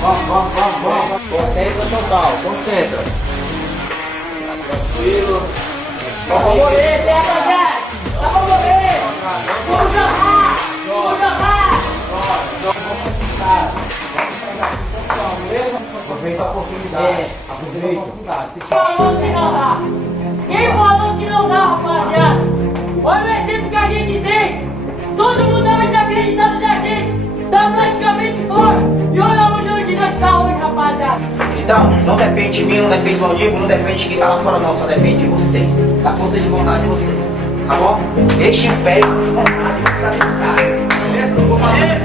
Vamos. Concentra total, concentra. Tranquilo. Vamos morrer, rapaziada! Vamos morrer! Vamos jogar! Vamos jogar! Aproveita a oportunidade. Aproveita. Quem falou que não dá? Quem falou que não dá, rapaziada? Olha o exemplo que a gente tem! Todo mundo estava desacreditando da gente! Tá praticamente fora! E olha onde nós estamos hoje, rapaziada! Então, não depende de mim, não depende do amigo, não depende de quem tá lá fora não, só depende de vocês, da força de vontade de vocês, tá bom? Deixe em pé com vontade pra pensar, beleza? Não vou fazer.